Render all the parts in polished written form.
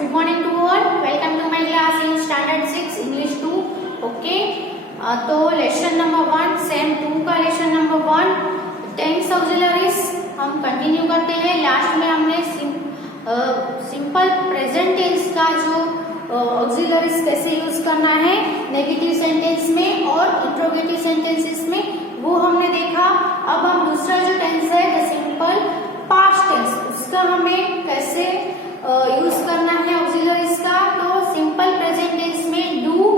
Good morning to all. Welcome to my class in Standard 6 English 2. Okay. तो lesson number 1 same 2 का lesson number 1 tense auxiliaries हम continue करते हैं। Last में हमने सिंपल प्रेजेंट टेंस का जो ऑक्सिलरीज कैसे यूज करना है नेगेटिव सेंटेंस में और इंट्रोगेटिव सेंटेंसेस में वो हमने देखा। अब हम दूसरा जो टेंस है द सिंपल पास्ट टेंस उसका हमें कैसे यूज करना है ऑक्सिलरीज का। तो सिंपल प्रेजेंट टेंस में डू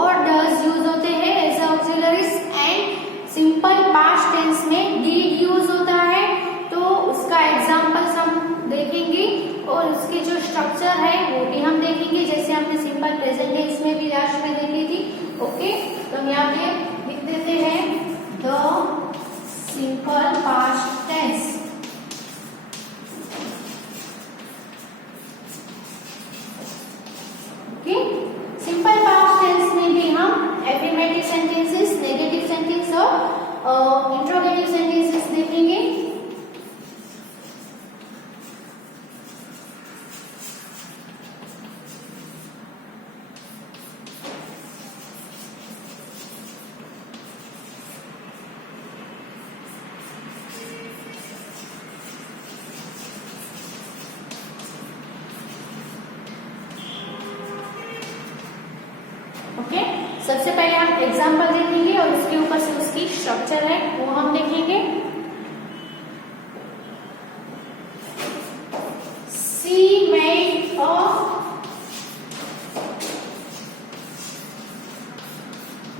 और डज यूज होते हैं as auxiliaries and simple past tense में डीड यूज होता है। तो उसका एग्जांपल्स हम देखेंगे और उसकी जो स्ट्रक्चर है वो भी हम देखेंगे जैसे हमने सिंपल प्रेजेंट टेंस में भी लास्ट में देखी थी। ओके, तो हम यहाँ पे लिख देते हैं the simple past tense. Simple past tense में भी हम एफर्मेटिव सेंटेंसेस, नेगेटिव सेंटेंस और इंट्रोगेटिव सेंटेंसेस देखेंगे। ओके, सबसे पहले हम एग्जाम्पल देखेंगे और उसके ऊपर से उसकी स्ट्रक्चर है वो हम देखेंगे। सी मेड अ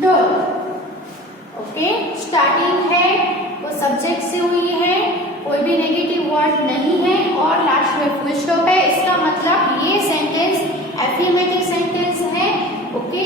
डोर। ओके, स्टार्टिंग है वो सब्जेक्ट से हुई है, कोई भी नेगेटिव वर्ड नहीं है और लास्ट में फुल स्टॉप है। इसका मतलब ये सेंटेंस एफर्मेटिव सेंटेंस है। ओके,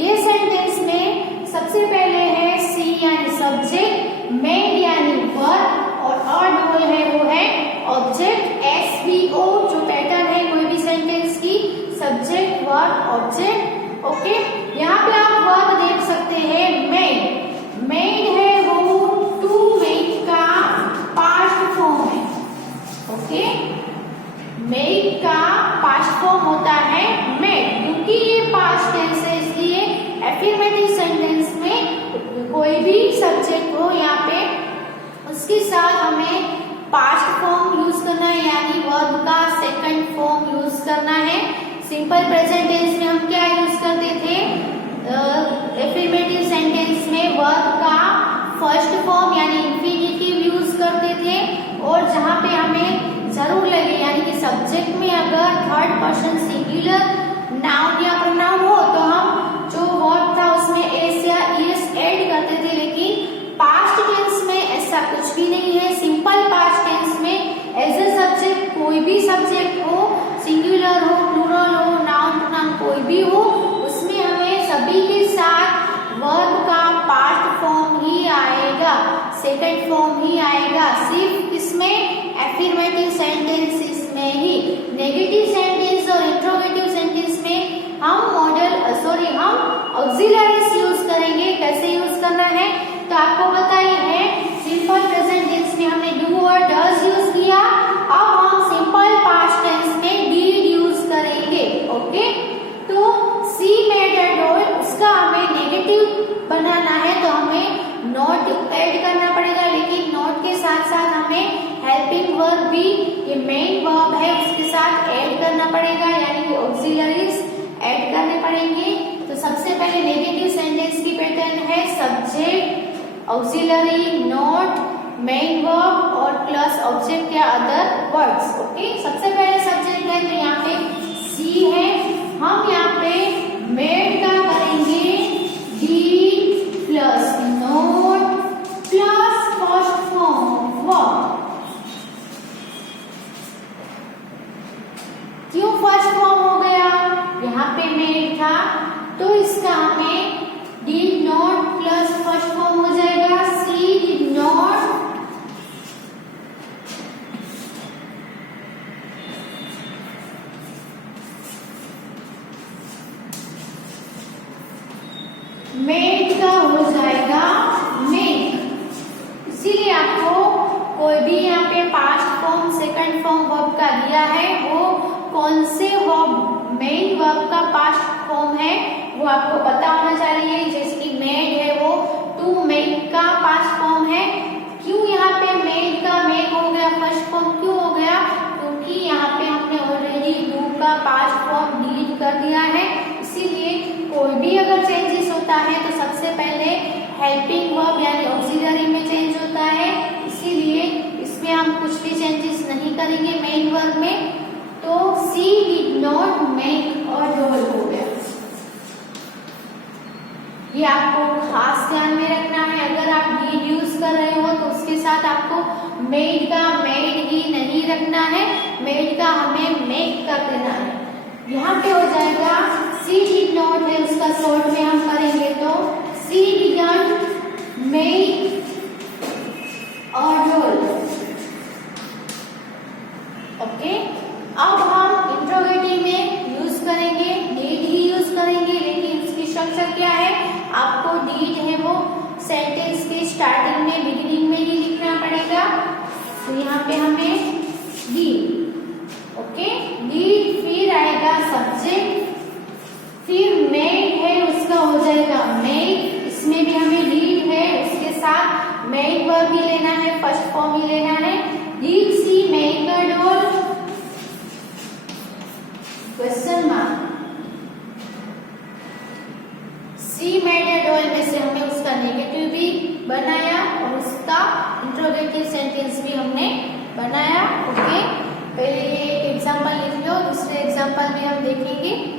ये सेंटेंस में सबसे पहले है सी यानी सब्जेक्ट, मेड यानी वर्ब और अ डोर है वो है ऑब्जेक्ट। एसवीओ जो पैटर्न है कोई भी सेंटेंस की सब्जेक्ट वर्ब ऑब्जेक्ट। ओके, यहाँ पे आप वर्ब देख सकते हैं मेड। मेड है वो टू मेड का पास्ट फॉर्म है। ओके, मेड का पास्ट फॉर्म होता है मेड। क्योंकि ये पास्ट टेंस है इसलिए एफर्मेटिव सेंटेंस में कोई भी सब्जेक्ट हो यहाँ पे उसके साथ हमें पास्ट फॉर्म यूज करना है यानी वर्ब का सेकंड फॉर्म यूज करना है। सिंपल प्रेजेंट टेंस में हम क्या यूज करते थे एफर्मेटिव सेंटेंस में वर्ब का फर्स्ट फॉर्म यानी इंफिनिटिव यूज करते थे और जहाँ पे हमें जरूर लगे यानी कि सब्जेक्ट में अगर थर्ड पर्सन सिंगुलर नाउन या प्रोनाउन हो तो हम जो वर्ब था उसमें एस या ईएस ऐड करते थे। लेकिन पास्ट टेंस में ऐसा कुछ भी नहीं है। सिंपल पास्ट टेंस में एज ए सब्जेक्ट कोई भी सब्जेक्ट हो, सिंगुलर हो, प्लूरल हो, नाउन प्रोनाउन कोई भी हो, उसमें हमें सभी के साथ वर्ब का पास्ट फॉर्म ही आएगा, सेकंड फॉर्म ही आएगा। सिर्फ इसमें एफर्मेटिव सेंटेंसेस में ही। नेगेटिव सेंटेंस और इंट्रोगेटिव सेंटेंस में हम हम ऑक्सिलरीज यूज करेंगे। कैसे यूज करना है तो आपको पता ही है। सिंपल प्रेजेंट टेंस में हमने डू और डज यूज किया, अब हम सिंपल पास्ट टेंस में डीड यूज करेंगे। ओके, तो सी मेड अ डोर उसका हमें नेगेटिव बनाना है तो हमें नॉट ऐड करना पड़ेगा। लेकिन नॉट के साथ साथ हमें हेल्पिंग वर्ब भी, ये मेन वर्ब है उसके साथ ऐड करना पड़ेगा यानी कि ऑक्सिलरीज ऐड करने पड़ेंगे। तो सबसे पहले नेगेटिव सेंटेंस की पैटर्न है subject, auxiliary, not, main verb और प्लस ऑब्जेक्ट या अदर वर्ड्स। ओके, सबसे पहले सब्जेक्ट है तो यहाँ पे सी है। हम यहाँ पे मेड का करेंगे D plus not plus first form verb. क्यों फर्स्ट फॉर्म हो गया? यहाँ पे मेड था तो इसका हमें did not plus first form हो जाएगा सी डिड नॉट मेड का हो जाएगा मेक। इसीलिए आपको कोई भी यहाँ पे past form second form verb का दिया है वो कौन से वर्ब मेन वर्ब का पास्ट फॉर्म है वो आपको पता होना चाहिए। जैसे कि मेड है वो टू मेड का पास्ट फॉर्म है। क्यों यहाँ पे मेड का मेड हो गया फर्स्ट फॉर्म क्यों हो गया? क्योंकि यहाँ पे हमने ऑलरेडी डू का पास्ट फॉर्म डिलीट कर दिया है। इसीलिए कोई भी अगर चेंजेस होता है तो सबसे पहले हेल्पिंग वर्ब यानी ऑक्सिलरी में चेंज होता है। इसीलिए इसमें हम कुछ भी चेंजेस नहीं करेंगे मेन वर्ब में। तो she did not make a doll हो गया। ये आपको खास ध्यान में रखना है। अगर आप डिड यूज कर रहे हो तो उसके साथ आपको मेड का मेड ही नहीं रखना है, मेड का हमें मेक कर देना है। यहाँ पे हो जाएगा सी डिड नॉट है उसका शॉर्ट में हम करेंगे तो सी didn't make a doll. Okay, अब हम इंट्रोगेटिव में यूज करेंगे डिड ही यूज करेंगे, लेकिन इसकी स्ट्रक्चर क्या है? आपको डिड है वो सेंटेंस के स्टार्टिंग में बिगिनिंग में ही लिखना पड़ेगा। तो यहाँ पे हमें डिड, ओके, डिड फिर आएगा सब्जेक्ट, फिर मेड है उसका हो जाएगा मेड। इसमें भी हमें डिड है उसके साथ मेड वर्ब भी लेना है, फर्स्ट फॉर्म ही लेना है। Did she make a doll? Question mark. She made a doll में से हमने उसका नेगेटिव भी बनाया और उसका इंट्रोगेटिव सेंटेंस भी हमने बनाया। ओके, पहले ये एक एग्जांपल लिख लो, दूसरे एग्जांपल में हम देखेंगे।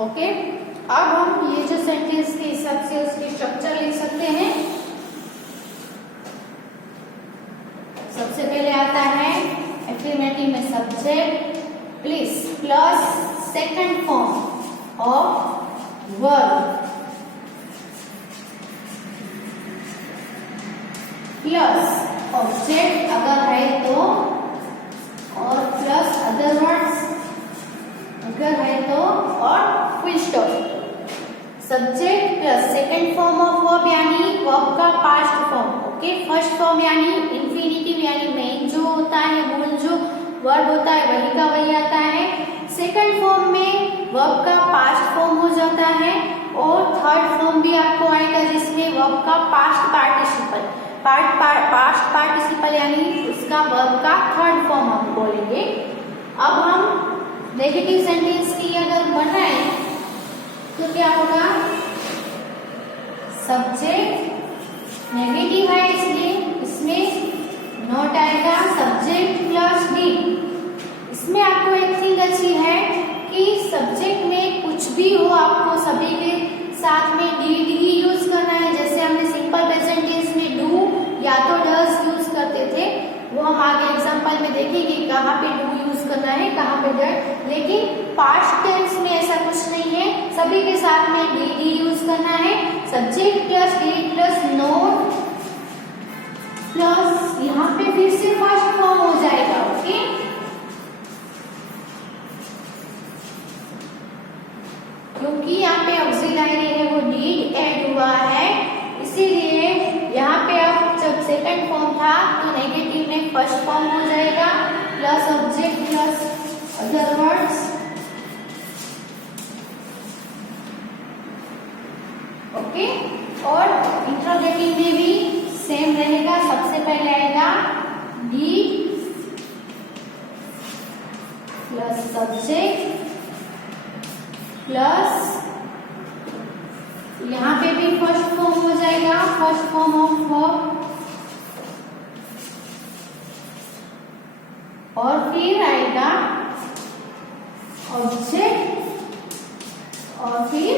ओके, अब हम ये जो सेंटेंस के हिसाब से उसकी स्ट्रक्चर लिख सकते हैं। सबसे पहले आता है एफर्मेटिव में subject please plus second form of verb plus object अगर है तो, और प्लस अदर वर्ड्स अगर है तो, और full stop. Subject plus second form of verb यानी वर्ब का past form. Okay, first form यानी इंफिनिटिव यानी मेन जो होता है मूल जो वर्ब होता है वही का वही आता है। सेकंड फॉर्म में वर्ब का पास्ट फॉर्म हो जाता है और थर्ड फॉर्म भी आपको आएगा जिसमें वर्ब का पास्ट पार्टिसिपल पास्ट पार्टिसिपल यानी उसका वर्ब का थर्ड फॉर्म हम बोलेंगे। अब हम नेगेटिव सेंटेंस की अगर बनाए तो क्या होगा? सब्जेक्ट नेगेटिव है इसलिए इसमें नॉट आएगा, सब्जेक्ट प्लस डी। इसमें आपको एक चीज अच्छी है कि सब्जेक्ट में कुछ भी हो आपको सभी के साथ में डीड ही यूज करना है। जैसे हमने सिंपल प्रेजेंट टेंस में डू या तो डज यूज करते थे, वो हम आगे एग्जांपल में देखेंगे कहाँ पे डू यूज करना है कहाँ पे डज। लेकिन पास्ट टेंस में ऐसा कुछ नहीं है, सभी के साथ में डीड ही यूज करना है। Subject plus did plus not plus यहाँ पे फिर से फर्स्ट फॉर्म हो जाएगा। ओके, क्योंकि यहाँ पे ऑक्सिलरी है वो डीड ऐड हुआ है, इसीलिए यहाँ पे अब जब सेकंड फॉर्म था तो नेगेटिव में फर्स्ट फॉर्म हो जाएगा plus object plus other words. Okay, और इंट्रोगेटिव में भी सेम रहेगा। सबसे पहले आएगा डी प्लस सब्जेक्ट प्लस यहाँ पे भी फर्स्ट फॉर्म हो जाएगा फर्स्ट फॉर्म ऑफ वर्ब, और फिर आएगा ऑब्जेक्ट और फिर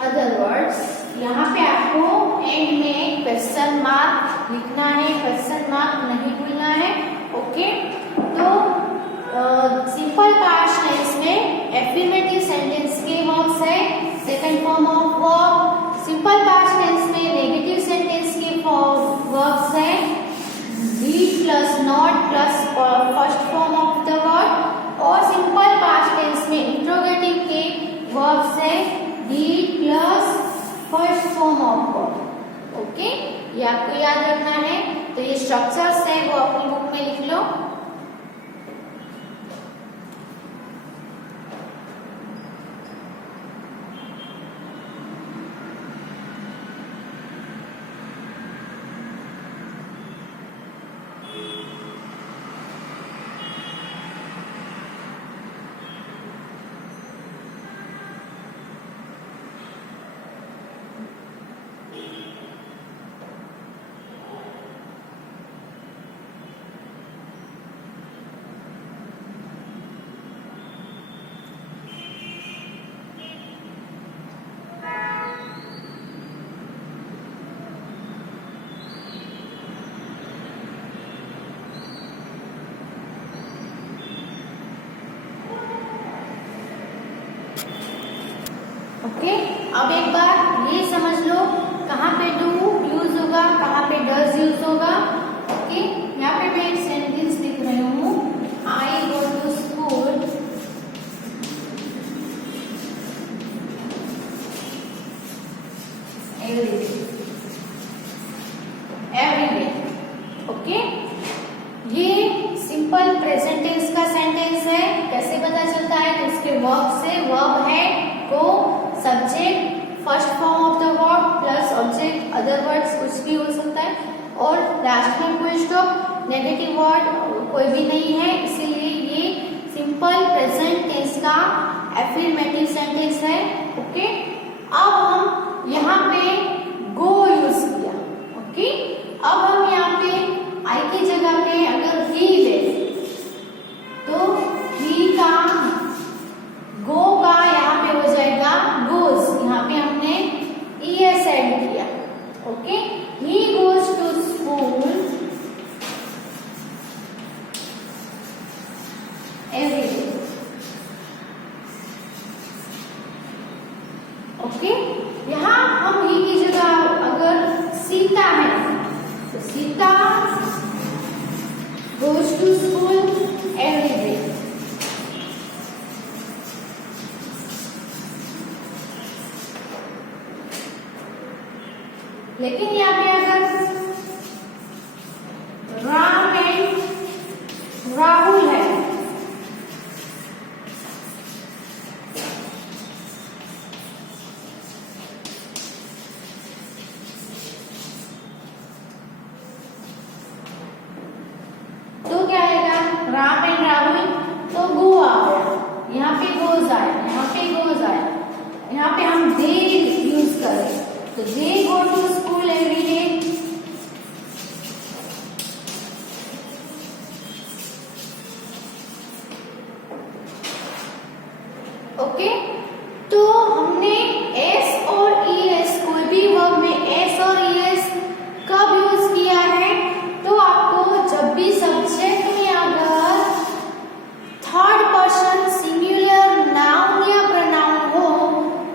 अदर वर्ड्स। यहाँ पे आपको एंड में क्वेश्चन मार्क लिखना है, क्वेश्चन मार्क नहीं भूलना है। ओके, तो सिंपल पास्ट टेंस में एफर्मेटिव सेंटेंस के वर्ब्स है second form of verb. Simple past tense में नेगेटिव सेंटेंस के वर्ब्स है did plus not plus first form of the word, और सिंपल पास्ट टेंस में इंट्रोगेटिव के वर्ब्स है did plus first form of verb. Okay, ये आपको याद रखना है। तो ये स्ट्रक्चर्स है वो अपनी बुक में लिख लो। ओके, अब एक बार ये समझ लो कहाँ पे डू यूज होगा, कहाँ पे डज यूज होगा। ओके, यहाँ पे मैं एक सेंटेंस लिख रही हूँ, I go to school every day. Okay, ये सिंपल प्रेजेंट टेंस का सेंटेंस है। कैसे पता चलता है? तो उसके वर्ब से, वर्ब है को subject first form of the verb plus object other words कुछ भी हो सकता है, और लास्ट में फुल स्टॉप, नेगेटिव वर्ड कोई भी नहीं है, इसीलिए ये सिंपल प्रेजेंट टेंस का एफर्मेटिव सेंटेंस है। ओके, अब हम यहाँ पे गो यूज किया। ओके, अब हम यहाँ पे आई की जगह पे अगर ही ले तो ही का गो का यहाँ पे हो जाएगा गोज, यहाँ पे हमने ईएस ऐड किया। Okay, he goes to school every day. Okay, यहाँ हम ही की जगह अगर सीता है तो Sita goes to school every day. लेकिन यहाँ पे अगर राम एंड राहुल है तो क्या आएगा? राम एंड राहुल, तो गो आ गया, यहाँ पे गोज आया, यहाँ पे गोज आया, यहाँ पे हम दे यूज करें तो they go to school every day. Okay, तो हमने एस और ईएस, कोई भी वर्ब में एस और ईएस कब यूज किया है? तो आपको जब भी सब्जेक्ट में अगर थर्ड पर्सन सिंगुलर नाउन या प्रोनाउन हो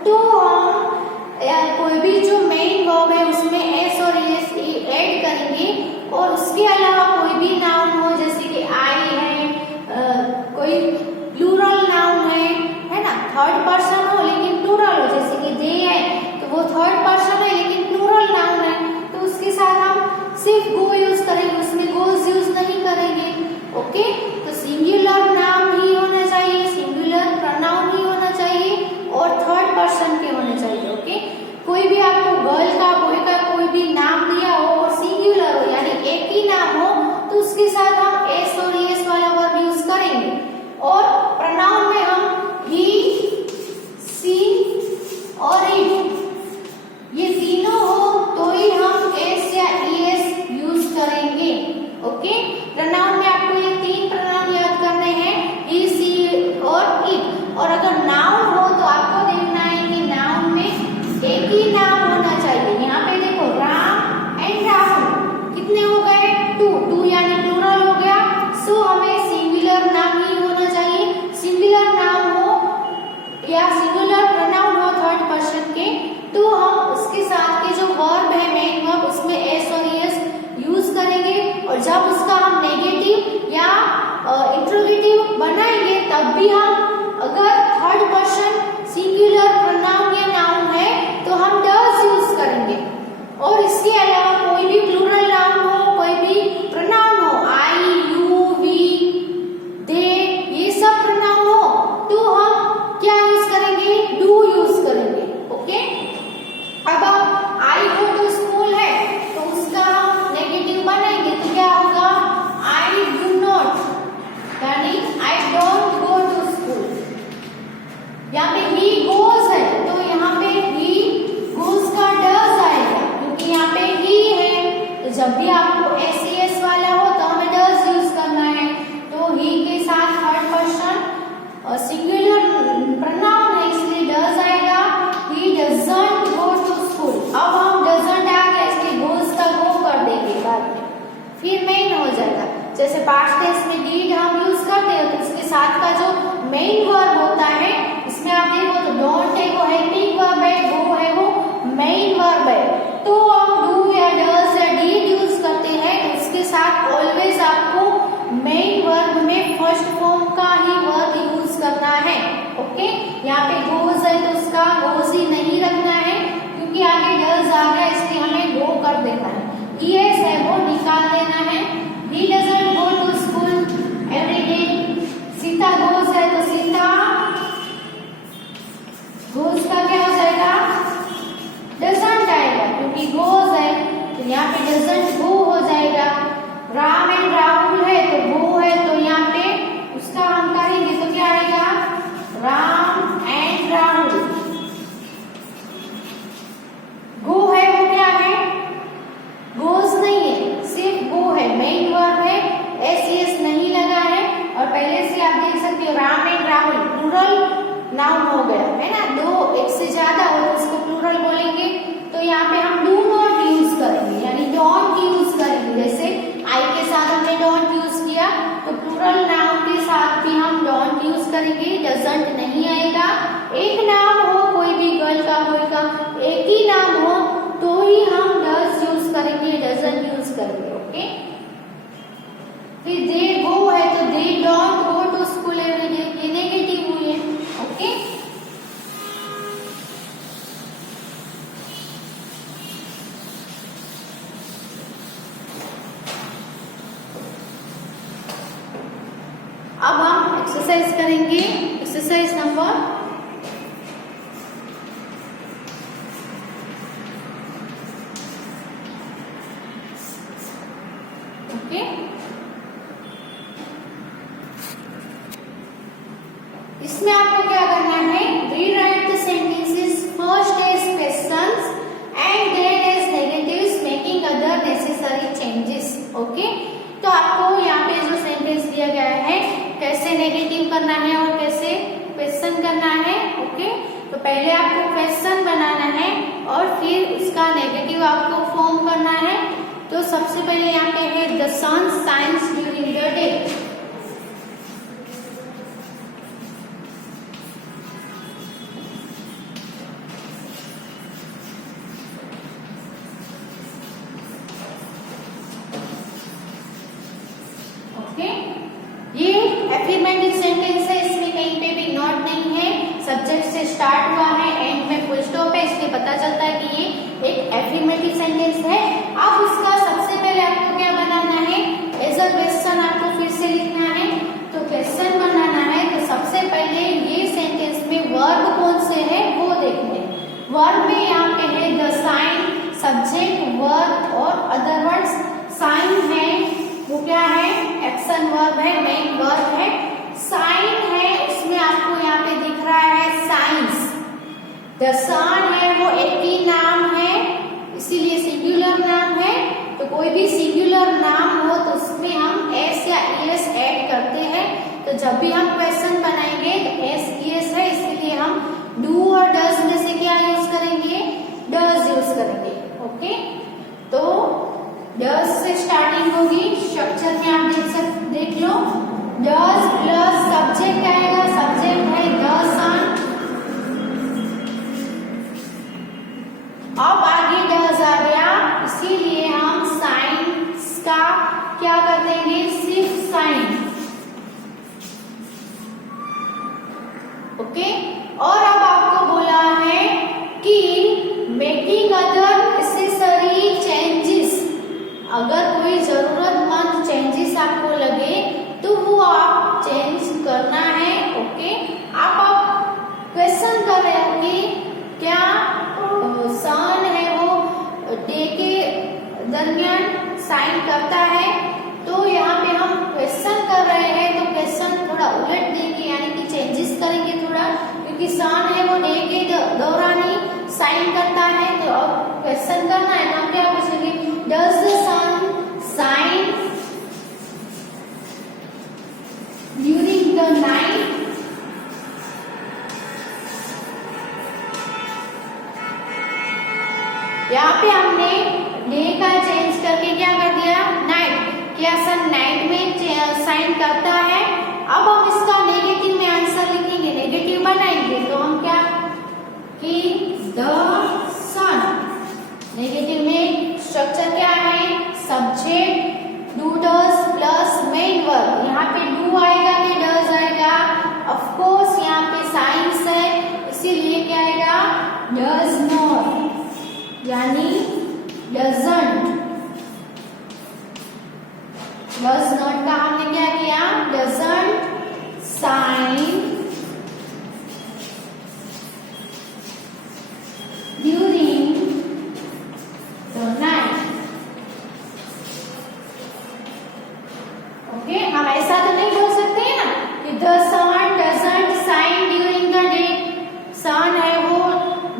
तो हम कोई भी जो मेन वर्ब है उसमें एस और ईएस ऐड करेंगे, और उसके अलावा कोई भी नाउन हो जैसे कि आई है, कोई प्लूरल नाउन है ना, थर्ड पर्सन हो लेकिन प्लूरल हो, जैसे कि दे है तो वो थर्ड पर्सन है लेकिन प्लूरल नाउन है, तो उसके साथ हम सिर्फ गो यूज करेंगे, उसमें गोज यूज नहीं करेंगे। ओके, तो सिंगुलर नाउन ही होना चाहिए, सिंगुलर प्रोनाउन ही होना चाहिए, और थर्ड पर्सन के होने चाहिए। ओके, कोई भी आपको गर्ल का बॉय का कोई भी नाम दिया हो और सिंगुलर हो यानी एक ही नाम हो तो उसके साथ हम एस और ईएस वाला वर्ब यूज करेंगे, और प्रोनाउन में हम ही, सी और इट, ये तीनों उसमें एस और एस यूज करेंगे। और जब उसका हम नेगेटिव या इंट्रोगेटिव बनाएंगे तब भी हम अगर थर्ड पर्सन सिंगुलर प्रोनाउन या नाउन है तो हम डज यूज करेंगे। और इसके अलावा कोई भी प्लूरल नाउन हो, कोई भी प्रोनाउन हो, आई, यू, वी, दे, ये सब प्रोनाउन हो तो हम क्या यूज करेंगे? डू यूज करेंगे। ओके, अब आई गो टू स्कूल है तो उसका हम नेगेटिव बनाएंगे तो क्या होगा? आई डू नॉट, यानी I don't go to school. यहाँ पे ही गोज है तो यहाँ पे ही गोज का डज आएगा क्योंकि यहाँ पे ही है। तो जब भी आपको एस वाला हो तो हमें डज यूज करना है। तो ही के साथ थर्ड पर्सन सिंगुलर प्रोनाउन है इसलिए डज आएगा। He doesn't go to school. अब हम डजंट आ गया इसलिए गोज का गो कर देंगे बाद में, फिर मेन हो जाएगा। जैसे पास्ट टेंस में डीड हम यूज करते हैं तो इसके साथ का जो मेन वर्ब होता है इसमें आप देखो तो डोंट है वो हेल्पिंग वर्ब है, गो है वो मेन वर्ब है। तो हम डू या डज या डीड यूज करते हैं उसके साथ ऑलवेज आपको मेन वर्ब में फर्स्ट फॉर्म का ही वर्ब यूज करना है। ओके, यहाँ पे गोज है तो उसका गोज ही नहीं रखना है क्योंकि आगे डज आ गया इसलिए हमें गो कर देना है। ईएस है वो निकाल देना है। He doesn't go to school every day. Sita goes है तो सीता गोज का क्या हो जाएगा? डजंट आएगा क्योंकि गोज है तो यहाँ पे डजंट गो हो जाएगा। राम एंड राहुल है तो गो है तो यहाँ पे उसका हम करेंगे तो क्या आएगा? राम एंड राहुल। गो है वो क्या है? गोज नहीं है, सिर्फ गो है, मेन वर्ब है, एस नहीं लगा है। और पहले से आप देख सकते हो Ram and Rahul plural noun हो गया है ना, दो एक से ज्यादा हो तो उसको प्लूरल बोलेंगे। तो यहाँ पे हम डू नॉट यूज करेंगे यानी डोंट यूज करेंगे। जैसे आई के साथ हमने डोंट यूज किया तो प्लूरल नाउन के साथ भी हम डोंट यूज करेंगे, डजंट नहीं आएगा। एक नाम हो, कोई भी गर्ल का कोई का एक ही नाम हो तो ही हम डज यूज करेंगे, डजंट यूज करेंगे। ओके, फिर दे गो है तो they don't go to school every day, ये नेगेटिव हुई है। ओके, अब हम एक्सरसाइज करेंगे। एक्सरसाइज नंबर इसमें आपको क्या करना है? Rewrite the sentences first as questions and then as negatives making other necessary changes. Okay, तो आपको यहाँ पे जो सेंटेंस दिया गया है कैसे नेगेटिव करना है और कैसे क्वेश्चन करना है। ओके, तो पहले आपको क्वेश्चन बनाना है और फिर उसका नेगेटिव आपको फॉर्म करना है। तो सबसे पहले यहाँ पे है the sun shines during the day. ये एफर्मेटिव सेंटेंस है, इसमें कहीं पे भी नॉट नहीं है, सब्जेक्ट से स्टार्ट हुआ है, एंड में फुल स्टॉप है, इसलिए पता चलता है कि ये एक एफर्मेटिव सेंटेंस है। अब उसका सबसे पहले आपको क्या बनाना है? एज अ क्वेश्चन आपको फिर से लिखना है। तो क्वेश्चन बनाना है तो सबसे पहले ये सेंटेंस में वर्ब कौन से है वो देखने। वर्ब में यहाँ पे है द साइन, सब्जेक्ट, वर्ब और अदर वर्ड्स। साइन है वो क्या है? एक्शन वर्ब है, मेन वर्ब है। साइन है उसमें आपको यहाँ पे दिख रहा है साइंस। द सन है वो एक ही नाम है इसीलिए सिंगुलर नाम है। तो कोई भी सिंगुलर नाम हो तो उसमें हम एस या एस ऐड करते हैं। तो जब भी हम क्वेश्चन बनाएंगे तो एस एस है इसलिए हम डू और डज में से क्या यूज करेंगे? डज यूज करेंगे। ओके, तो डज से स्टार्टिंग होगी। स्ट्रक्चर में आप देख लो, डज प्लस सब्जेक्ट आएगा, सब्जेक्ट है द सन। अब आगे डज आ गया इसीलिए साइन करता है, तो यहाँ पे हम क्वेश्चन कर रहे हैं तो क्वेश्चन थोड़ा उलट देंगे, यानी कि चेंजेस करेंगे थोड़ा, क्योंकि सन है वो डे के दौरान ही साइन करता है। तो अब क्वेश्चन करना है, हम क्या पूछेंगे, does the sun shine during the night? यहाँ पे हमने डे का चेंज करके क्या कर दिया, नाइट। क्या सन नाइट में साइन करता है? अब हम इसका नेगेटिव में आंसर लिखेंगे, नेगेटिव बनाएंगे तो हम क्या कि द सन, नेगेटिव में स्ट्रक्चर क्या है, subject do does plus main verb. यहाँ पे डू आएगा कि डज आएगा? ऑफ कोर्स यहाँ पे साइंस है, इसीलिए क्या आएगा, डज नॉट, यानी डजंट। डज नॉट का हमने क्या किया, doesn't shine during the night. Okay, हम ऐसा तो नहीं बोल सकते हैं ना कि the sun doesn't shine during the day. Sun है वो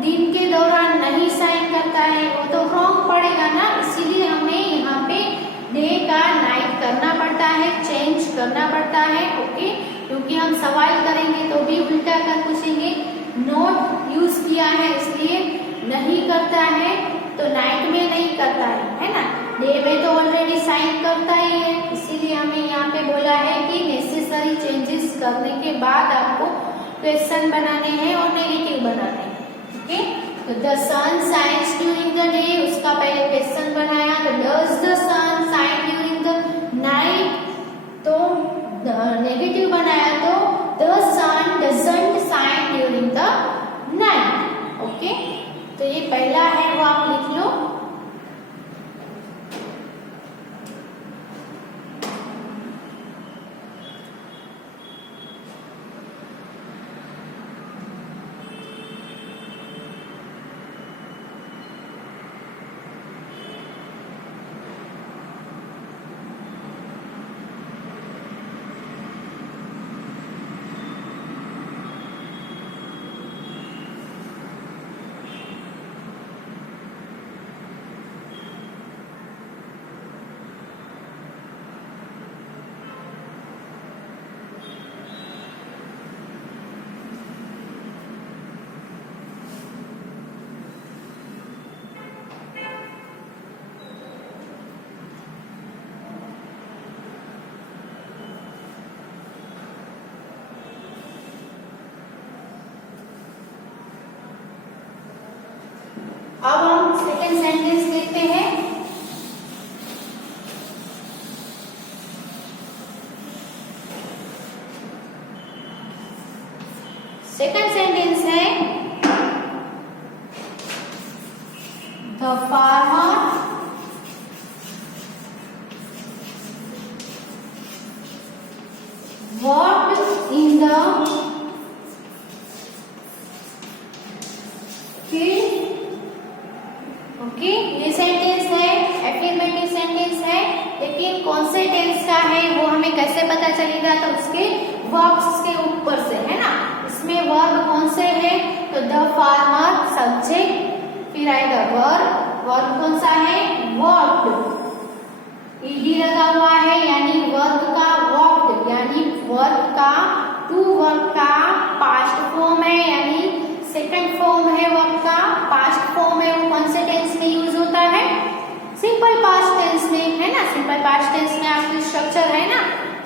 दिन के दौरान नहीं साइन करता है, वो तो रॉन्ग पड़ेगा ना, इसीलिए हमें यहाँ पे डे का नाइट करना पड़ता है, चेंज करना पड़ता है। ओके, क्योंकि हम सवाल करेंगे तो भी उल्टा कर पूछेंगे, नॉट यूज किया है इसलिए नहीं करता है, तो नाइट में नहीं करता है ना, डे में तो ऑलरेडी साइन करता ही है, इसीलिए हमें यहाँ पे बोला है कि नेसेसरी चेंजेस करने के बाद आपको क्वेश्चन बनाने हैं और नेगेटिव बनाने हैं। ओके, तो the sun shines during the day, उसका पहले क्वेश्चन बनाया, तो does the sun shine during the night, तो नेगेटिव बनाया तो the sun doesn't shine during the night. Okay, तो ये पहला है वो आप लिख लो। अब हम सेकेंड सेंटेंस देखते हैं। सेकेंड सेंटेंस है the farmer worked in the field. Okay, ये सेंटेंस है, एफर्मेटिव सेंटेंस है, लेकिन कौन से टेंस का है वो हमें कैसे पता चलेगा, तो उसके वर्ब्स के ऊपर से है ना। इसमें वर्ब कौन से है, तो द फार्मर सब्जेक्ट, फिर आएगा वर्ब, वर्ब कौन सा है, वर्कड, ईडी लगा हुआ है, यानी वर्ब का वर्कड, यानी वर्ब का टू वर्ब का पास्ट फॉर्म है, यानी सेकंड फॉर्म है वर्ब का, पास्ट फॉर्म है वो कौन से टेंस में यूज होता है, सिंपल पास्ट टेंस में, है ना। सिंपल पास्ट टेंस में आपकी स्ट्रक्चर है ना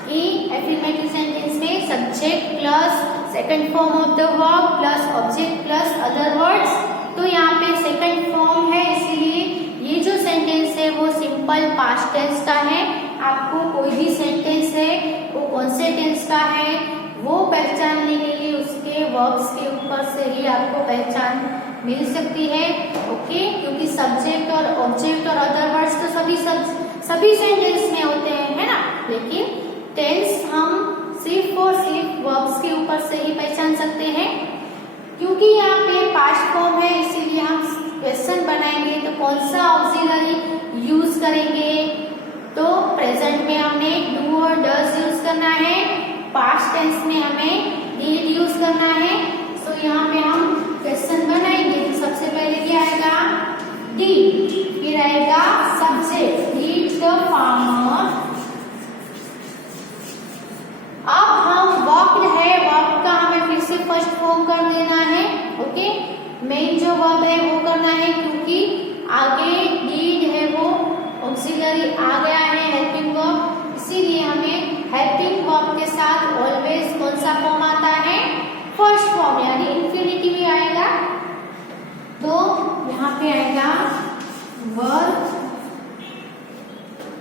कि एफर्मेटिव सेंटेंस में subject plus second form of the verb plus object plus other words, तो यहाँ पे सेकंड फॉर्म है, इसीलिए ये जो सेंटेंस है वो सिंपल पास्ट टेंस का है। आपको कोई भी सेंटेंस है वो कौन से टेंस का है वो पहचानने के लिए उसके वर्ब्स के ऊपर से ही आपको पहचान मिल सकती है। ओके, क्योंकि सब्जेक्ट और ऑब्जेक्ट और अदर वर्ड्स तो सभी सेंटेंस में होते हैं, है ना, लेकिन टेंस हम सिर्फ और सिर्फ वर्ब्स के ऊपर से ही पहचान सकते हैं। क्योंकि यहाँ पे पास्ट फॉर्म है, इसीलिए हम क्वेश्चन बनाएंगे तो कौन सा ऑक्सिलरी यूज करेंगे, प्रेजेंट में हमने डू और डज यूज करना है, पास्ट टेंस में हमें डिड यूज करना है। सो यहाँ पे हम क्वेश्चन बनाएंगे। तो सबसे पहले क्या आएगा, डिड, फिर आएगा सब्जेक्ट डिड द फार्मर। अब हम वर्ब है, वर्ब का हमें फिर से फर्स्ट फॉर्म कर देना है। ओके, मेन जो वर्ब है वो करना है, क्योंकि आगे डिड है वो ऑक्सिलरी आ गया है हेल्पिंग वर्ब, इसीलिए हमें हेल्पिंग वर्ब के साथ ऑलवेज कौन सा फॉर्म आता है, फर्स्ट फॉर्म, यानी इंफिनिटिव ही आएगा। तो यहाँ पे आएगा verb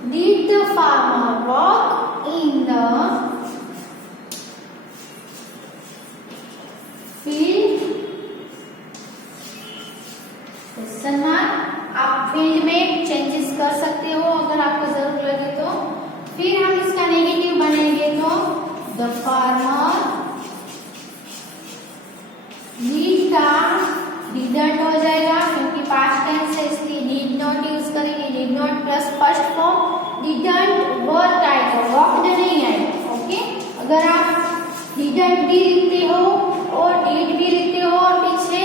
did the farmer work in the field, question mark. आप फील्ड में चेंजेस कर सकते हो अगर आपको जरूरत लगे तो। फिर हम इसका नेगेटिव बनाएंगे तो द फार्मर नीड का डिडंट हो जाएगा, क्योंकि पास्ट टेंस है इसलिए नीड नॉट यूज करेंगे। Need not plus first form didn't work आएगा, वर्कड नहीं आएगा। ओके, अगर आप डिडंट भी लिखते हो और डिड भी लिखते हो और पीछे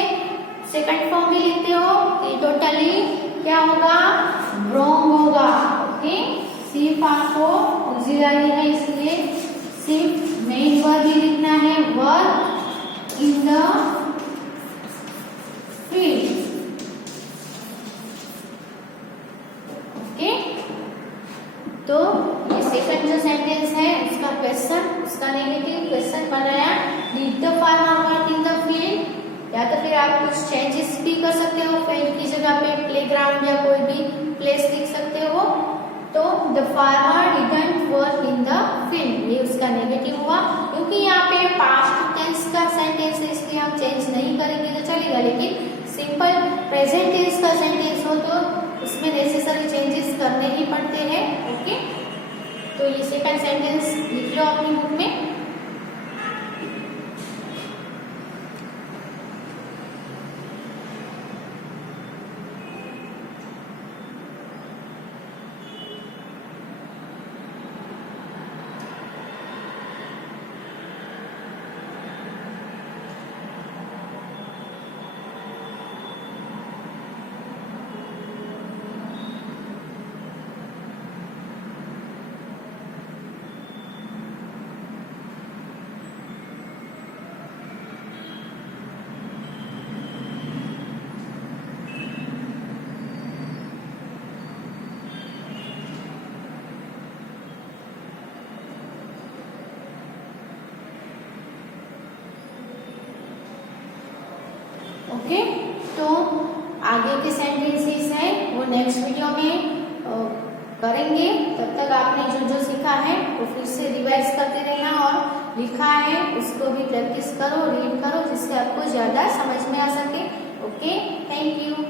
सेकंड फॉर्म भी लिखते हो, ये टोटली क्या होगा, रॉन्ग होगा। ओके, सिर्फ आपको ऑक्सिलरी है इसलिए सिर्फ मेन वर्ब ही लिखना है, work in the field. Okay, तो ये सेकंड जो सेंटेंस है उसका क्वेश्चन, उसका नेगेटिव क्वेश्चन बनाया, did the farmer work in the field. या तो फिर आप कुछ चेंजेस भी कर सकते हो, फील्ड की जगह पे प्लेग्राउंड या कोई भी प्लेस लिख सकते हो। तो the farmer didn't work in the field, ये उसका नेगेटिव हुआ, क्योंकि यहाँ पे पास्ट टेंस का सेंटेंस है इसलिए हम चेंज नहीं करेंगे तो चलेगा। लेकिन सिंपल प्रेजेंट टेंस का सेंटेंस हो तो उसमें नेसेसरी चेंजेस करने ही पड़ते हैं। ओके, तो ये सेकंड सेंटेंस लिख लो अपनी बुक में। ओके, तो आगे के सेंटेंसेस है वो नेक्स्ट वीडियो में करेंगे। तब तक आपने जो जो सीखा है वो फिर से रिवाइज करते रहना और लिखा है उसको भी प्रैक्टिस करो, रीड करो, जिससे आपको ज्यादा समझ में आ सके। Okay, thank you.